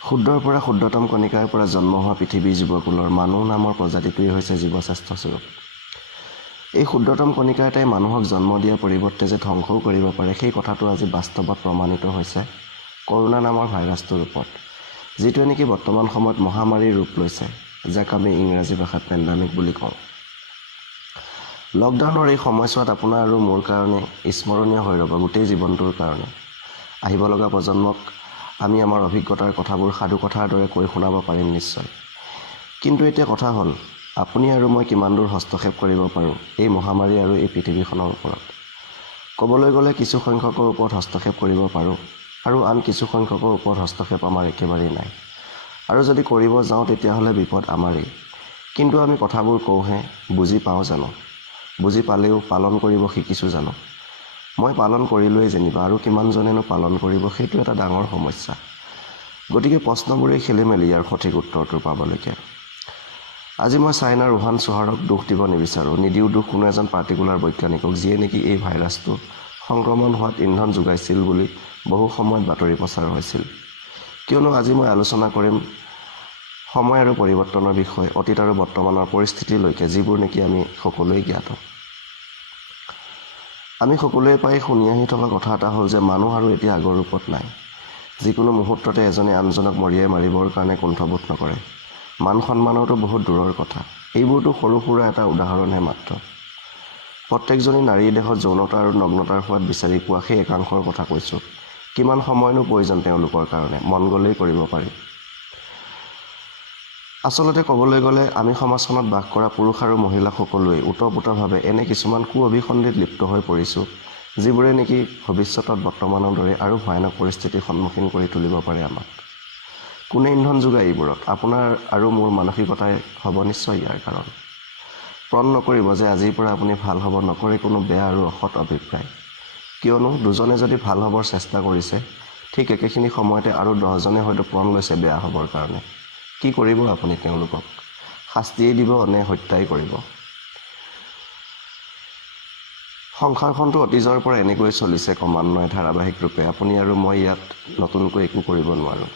ক্ষুদ্ৰৰ পৰা ক্ষুদ্ৰতম কণিকাৰ পৰা জন্ম হোৱা পৃথিৱীৰ জীৱকুলৰ মানুহ নামৰ প্ৰজাতিটোৱেই হৈছে জীৱশ্ৰেষ্ঠ স্বৰূপ। এই ক্ষুদ্ৰতম কণিকা এটাই মানুহক জন্ম দিয়াৰ পৰিৱৰ্তে যে ধ্বংসও কৰিব পাৰে, সেই কথাটো আজি বাস্তৱত প্ৰমাণিত হৈছে কৰ'না নামৰ ভাইৰাছটোৰ ৰূপত, যিটোৱে নেকি বৰ্তমান সময়ত মহামাৰীৰ ৰূপ লৈছে, যাক আমি ইংৰাজী ভাষাত পেণ্ডামিক বুলি কওঁ। লকডাউনৰ এই সময়ছোৱাত আপোনাৰ আৰু মোৰ কাৰণে স্মৰণীয় হৈ ৰ'ব গোটেই জীৱনটোৰ কাৰণে। আহিব লগা প্ৰজন্মক আমি আমাৰ অভিজ্ঞতাৰ কথাবোৰ সাধু কথাৰ দৰে কৈ শুনাব পাৰিম নিশ্চয়। কিন্তু এতিয়া কথা হ'ল, আপুনি আৰু মই কিমান দূৰ হস্তক্ষেপ কৰিব পাৰোঁ এই মহামাৰী আৰু এই পৃথিৱীখনৰ ওপৰত। ক'বলৈ গ'লে কিছু সংখ্যকৰ ওপৰত হস্তক্ষেপ কৰিব পাৰোঁ আৰু আন কিছু সংখ্যকৰ ওপৰত হস্তক্ষেপ আমাৰ একেবাৰেই নাই। আৰু যদি কৰিব যাওঁ তেতিয়াহ'লে বিপদ আমাৰেই। কিন্তু আমি কথাবোৰ কওঁহে, বুজি পাওঁ জানো? বুজি পালেও পালন কৰিব শিকিছোঁ জানো? মই পালন কৰিলোৱেই যেনিবা, আৰু কিমানজনেনো পালন কৰিব, সেইটো এটা ডাঙৰ সমস্যা। গতিকে প্ৰশ্নবোৰেই খেলি মেলি ইয়াৰ সঠিক উত্তৰটো পাবলৈকে। আজি মই চাইনাৰ উহান চহৰক দোষ দিব নিবিচাৰোঁ, নিদিও দোষ কোনো এজন পাৰ্টিকুলাৰ বৈজ্ঞানিকক, যিয়ে নেকি এই ভাইৰাছটো সংক্ৰমণ হোৱাত ইন্ধন যোগাইছিল বুলি বহু সময়ত বাতৰি প্ৰচাৰ হৈছিল। কিয়নো আজি মই আলোচনা কৰিম সময় আৰু পৰিৱৰ্তনৰ বিষয়ে, অতীত আৰু বৰ্তমানৰ পৰিস্থিতিলৈকে, যিবোৰ নেকি আমি সকলোৱে জ্ঞাত। আমি সকলোৱে প্ৰায় শুনি আহি থকা কথা এটা হ'ল যে মানুহ আৰু এতিয়া আগৰ ৰূপত নাই। যিকোনো মুহূৰ্ততে এজনে আনজনক মৰিয়াই মাৰিবৰ কাৰণে কুণ্ঠবোধ নকৰে। মান সন্মানৰতো বহুত দূৰৰ কথা, এইবোৰতো সৰু সুৰা এটা উদাহৰণহে মাত্ৰ। প্ৰত্যেকজনী নাৰীৰ দেহত যৌনতা আৰু নগ্নতাৰ সোৱাদ বিচাৰি পোৱা সেই একাংশৰ কথা কৈছোঁ। কিমান সময়নো প্ৰয়োজন তেওঁলোকৰ কাৰণে, মন গ'লেই কৰিব পাৰি। আচলতে ক'বলৈ গ'লে আমি সমাজখনত বাস কৰা পুৰুষ আৰু মহিলা সকলোৱেই ওতঃপ্ৰোতভাৱে এনে কিছুমান কুঅভিসন্ধিত লিপ্ত হৈ পৰিছোঁ, যিবোৰে নেকি ভৱিষ্যতত বৰ্তমানৰ দৰে আৰু ভয়ানক পৰিস্থিতিৰ সন্মুখীন কৰি তুলিব পাৰে আমাক। কোনে ইন্ধন যোগায় এইবোৰত? আপোনাৰ আৰু মোৰ মানসিকতাই হ'ব নিশ্চয় ইয়াৰ কাৰণ। প্ৰণ নকৰিব যে আজিৰ পৰা আপুনি ভাল হ'ব নকৰে কোনো বেয়া আৰু অসৎ অভিপ্ৰায়। কিয়নো দুজনে যদি ভাল হ'বৰ চেষ্টা কৰিছে, ঠিক একেখিনি সময়তে আৰু 10জনে হয়তো প্ৰণ লৈছে বেয়া হ'বৰ কাৰণে। কি কৰিব আপুনি তেওঁলোকক? শাস্তিয়েই দিব নে হত্যাই কৰিব? সংসাৰখনটো অতীজৰ পৰা এনেকৈ চলিছে ক্ৰমান্বয়ে ধাৰাবাহিক ৰূপে। আপুনি আৰু মই ইয়াত নতুনকৈ একো কৰিব নোৱাৰোঁ।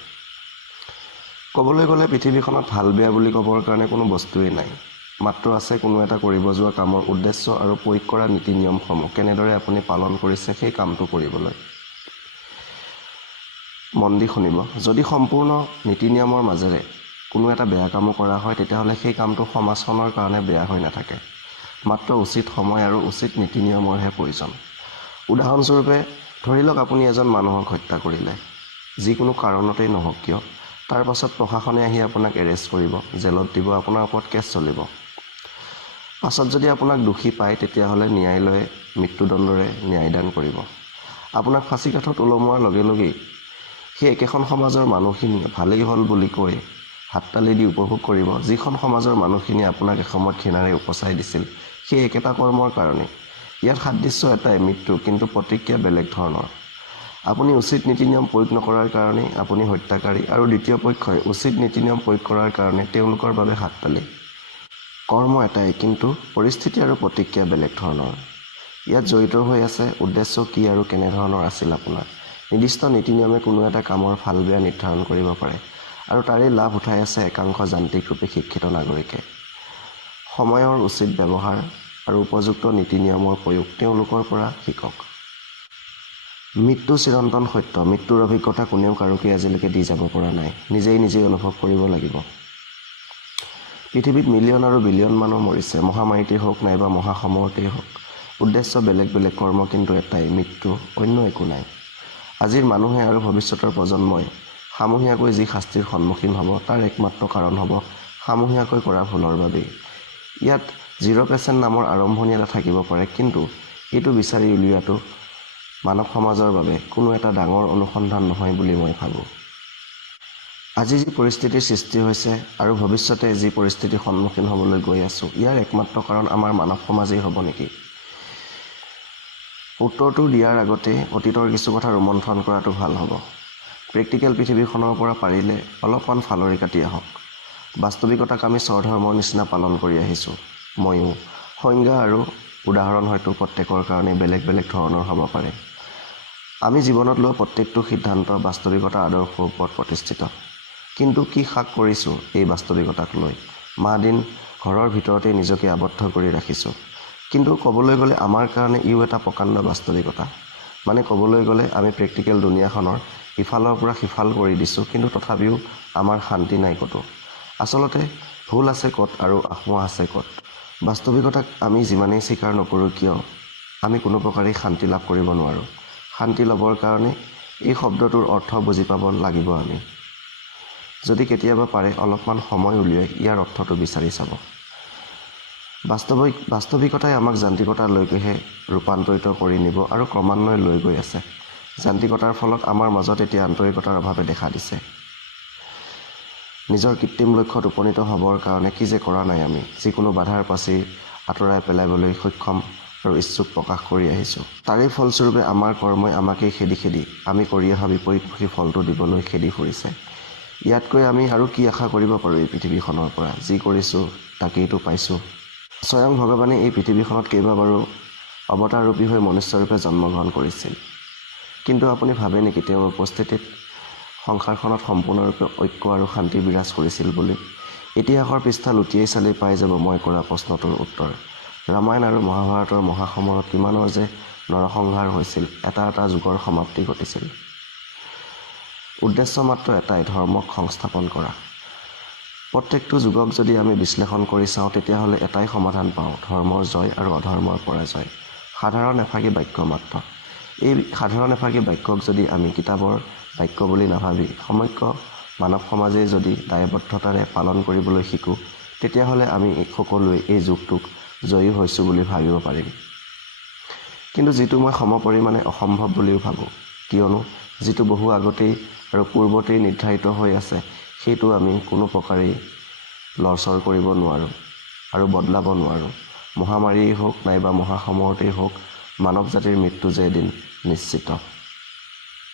ক'বলৈ গ'লে পৃথিৱীখনত ভাল বেয়া বুলি ক'বৰ কাৰণে কোনো বস্তুৱেই নাই। মাত্ৰ আছে কোনো এটা কৰিব যোৱা কামৰ উদ্দেশ্য আৰু প্ৰয়োগ কৰা নীতি নিয়মসমূহ কেনেদৰে আপুনি পালন কৰিছে সেই কামটো কৰিবলৈ। মন দি শুনিব, যদি সম্পূৰ্ণ নীতি নিয়মৰ মাজেৰে কোনো এটা বেয়া কামো কৰা হয়, তেতিয়াহ'লে সেই কামটো সমাজখনৰ কাৰণে বেয়া হৈ নাথাকে। মাত্ৰ উচিত সময় আৰু উচিত নীতি নিয়মৰহে প্ৰয়োজন। উদাহৰণস্বৰূপে ধৰি লওক আপুনি এজন মানুহক হত্যা কৰিলে, যিকোনো কাৰণতেই নহওক কিয়, তাৰ পাছত প্ৰশাসনে আহি আপোনাক এৰেষ্ট কৰিব, জেলত দিব, আপোনাৰ ওপৰত কেছ চলিব। পাছত যদি আপোনাক দোষী পায়, তেতিয়াহ'লে ন্যায়ালয়ে মৃত্যুদণ্ডৰে ন্যায়দান কৰিব। আপোনাক ফাঁচীকাঠত ওলমোৱাৰ লগে লগেই সেই একেখন সমাজৰ মানুহখিনিয়ে ভালেই হ'ল বুলি কৈ হাততালি দি উপভোগ কৰিব, যিখন সমাজৰ মানুহখিনিয়ে আপোনাক এসময়ত ঘৃণাৰে উপচাই দিছিল সেই একেটা কৰ্মৰ কাৰণে। ইয়াত সাদৃশ্য এটাই, মৃত্যু, কিন্তু প্ৰতিক্ৰিয়া বেলেগ ধৰণৰ। আপুনি উচিত নীতি নিয়ম প্ৰয়োগ নকৰাৰ কাৰণেই আপুনি হত্যাকাৰী, আৰু দ্বিতীয় পক্ষই উচিত নীতি নিয়ম প্ৰয়োগ কৰাৰ কাৰণে তেওঁলোকৰ বাবে হাততালি। কৰ্ম এটাই, কিন্তু পৰিস্থিতি আৰু প্ৰতিক্ৰিয়া বেলেগ ধৰণৰ। ইয়াত জড়িত হৈ আছে উদ্দেশ্য কি আৰু কেনেধৰণৰ আছিল আপোনাৰ। নিৰ্দিষ্ট নীতি নিয়মে কোনো এটা কামৰ ভাল বেয়া নিৰ্ধাৰণ কৰিব পাৰে, আৰু তাৰেই লাভ উঠাই আছে একাংশ যান্ত্ৰিকৰূপে শিক্ষিত নাগৰিকে। সময়ৰ উচিত ব্যৱহাৰ আৰু উপযুক্ত নীতি নিয়মৰ প্ৰয়োগ তেওঁলোকৰ পৰা শিকক। মৃত্যু চিৰন্তন সত্য। মৃত্যুৰ অভিজ্ঞতা কোনেও কাৰোকে আজিলৈকে দি যাব পৰা নাই, নিজেই অনুভৱ কৰিব লাগিব। পৃথিৱীত মিলিয়ন আৰু বিলিয়ন মানুহ মৰিছে, মহামাৰীতেই হওক নাইবা মহাসমৰতেই হওক। উদ্দেশ্য বেলেগ বেলেগ, কৰ্ম কিন্তু এটাই, মৃত্যু, অন্য একো নাই। আজিৰ মানুহে আৰু ভৱিষ্যতৰ প্ৰজন্মই সমূহীয়াকৈ যি শাস্তিৰ সন্মুখীন হ'ব, তাৰ একমাত্ৰ কাৰণ হ'ব সমূহীয়াকৈ কৰা ভুলৰ বাবেই। ইয়াত 0% নামৰ আৰম্ভণি এটা থাকিব পাৰে, কিন্তু এইটো বিচাৰি উলিওৱাটো মানৱ সমাজৰ বাবে কোনো এটা ডাঙৰ অনুসন্ধান নহয় বুলি মই ভাবোঁ। আজি যি পৰিস্থিতিৰ সৃষ্টি হৈছে আৰু ভৱিষ্যতে যি পৰিস্থিতিৰ সন্মুখীন হ'বলৈ গৈ আছোঁ, ইয়াৰ একমাত্ৰ কাৰণ আমাৰ মানৱ সমাজেই হ'ব নেকি? উত্তৰটো দিয়াৰ আগতে অতীতৰ কিছু কথা ৰোমন্থন কৰাটো ভাল হ'ব। প্ৰেক্টিকেল পৃথিৱীখনৰ পৰা পাৰিলে অলপমান ফালৰি কাটি আহক। বাস্তৱিকতাক আমি স্বধৰ্মৰ নিচিনা পালন কৰি আহিছোঁ, ময়ো। সংজ্ঞা আৰু উদাহৰণ হয়তো প্ৰত্যেকৰ কাৰণে বেলেগ বেলেগ ধৰণৰ হ'ব পাৰে। আমি জীৱনত লোৱা প্ৰত্যেকটো সিদ্ধান্ত বাস্তৱিকতা আদৰ্শৰ ওপৰত প্ৰতিষ্ঠিত। কিন্তু কি শাক কৰিছোঁ এই বাস্তৱিকতাক লৈ। মাহ দিন ঘৰৰ ভিতৰতে নিজকে আবদ্ধ কৰি ৰাখিছোঁ। কিন্তু ক'বলৈ গ'লে আমাৰ কাৰণে ইও এটা প্ৰকাণ্ড বাস্তৱিকতা। মানে ক'বলৈ গ'লে আমি প্ৰেক্টিকেল দুনিয়াখনৰ ইফালৰ পৰা সিফাল কৰি দিছোঁ, কিন্তু তথাপিও আমাৰ শান্তি নাই ক'তো। আচলতে ভুল আছে ক'ত আৰু আসোঁৱাহ আছে ক'ত। বাস্তৱিকতাক আমি যিমানেই স্বীকাৰ নকৰোঁ কিয় আমি কোনো প্ৰকাৰেই শান্তি লাভ কৰিব নোৱাৰোঁ। শান্তি ল'বৰ কাৰণে এই শব্দটোৰ অৰ্থ বুজি পাব লাগিব আমি। যদি কেতিয়াবা পাৰে অলপমান সময় উলিয়াই ইয়াৰ অৰ্থটো বিচাৰি চাব। বাস্তৱিকতাই আমাক যান্ত্ৰিকতালৈকেহে ৰূপান্তৰিত কৰি নিব আৰু ক্ৰমান্বয়ে লৈ গৈ আছে। যান্ত্ৰিকতাৰ ফলত আমাৰ মাজত এতিয়া আন্তৰিকতাৰ অভাৱে দেখা দিছে। নিজৰ কৃত্ৰিম লক্ষ্যত উপনীত হ'বৰ কাৰণে কি যে কৰা নাই আমি। যিকোনো বাধাৰ পাচি আঁতৰাই পেলাবলৈ সক্ষম আৰু ইচ্ছুক প্ৰকাশ কৰি আহিছোঁ। তাৰেই ফলস্বৰূপে আমাৰ কৰ্মই আমাকেই খেদি আমি কৰি অহা বিপৰীতমুখী ফলটো দিবলৈ খেদি ফুৰিছে। ইয়াতকৈ আমি আৰু কি আশা কৰিব পাৰোঁ এই পৃথিৱীখনৰ পৰা? যি কৰিছোঁ তাকেইতো পাইছোঁ। স্বয়ং ভগৱানে এই পৃথিৱীখনত কেইবাবাৰো অৱতাৰৰূপী হৈ মনুষ্যৰূপে জন্মগ্ৰহণ কৰিছিল। কিন্তু আপুনি ভাবে নেকি তেওঁৰ উপস্থিতিত সংসাৰখনত সম্পূৰ্ণৰূপে ঐক্য আৰু শান্তি বিৰাজ কৰিছিল বুলি? ইতিহাসৰ পৃষ্ঠা লুটিয়াই চালেই পাই যাব মই কৰা প্ৰশ্নটোৰ উত্তৰ। ৰামায়ণ আৰু মহাভাৰতৰ মহাসমৰত কিমানৰ যে নৰসংহাৰ হৈছিল, এটা যুগৰ সমাপ্তি ঘটিছিল। উদ্দেশ্য মাত্ৰ এটাই, ধৰ্মক সংস্থাপন কৰা। প্ৰত্যেকটো যুগক যদি আমি বিশ্লেষণ কৰি চাওঁ তেতিয়াহ'লে এটাই সমাধান পাওঁ, ধৰ্মৰ জয় আৰু অধৰ্মৰ পৰাজয়। সাধাৰণ এফাকি বাক্য মাত্ৰ। এই সাধাৰণ এফাকি বাক্যক যদি আমি কিতাপৰ বাক্য বুলি নাভাবি সমগ্ৰ মানৱ সমাজেই যদি দায়বদ্ধতাৰে পালন কৰিবলৈ শিকোঁ, তেতিয়াহ'লে আমি সকলোৱে এই যুগটোক জয়ী হৈছোঁ বুলি ভাবিব পাৰিম। কিন্তু যিটো মই সমপৰিমাণে অসম্ভৱ বুলিও ভাবোঁ। কিয়নো যিটো বহু আগতেই আৰু পূৰ্বতেই নিৰ্ধাৰিত হৈ আছে সেইটো আমি কোনো প্ৰকাৰেই লৰচৰ কৰিব নোৱাৰোঁ আৰু বদলাব নোৱাৰোঁ। মহামাৰীয়েই হওক নাইবা মহাসমৰতেই হওক, মানৱ জাতিৰ মৃত্যু যে এদিন নিশ্চিত।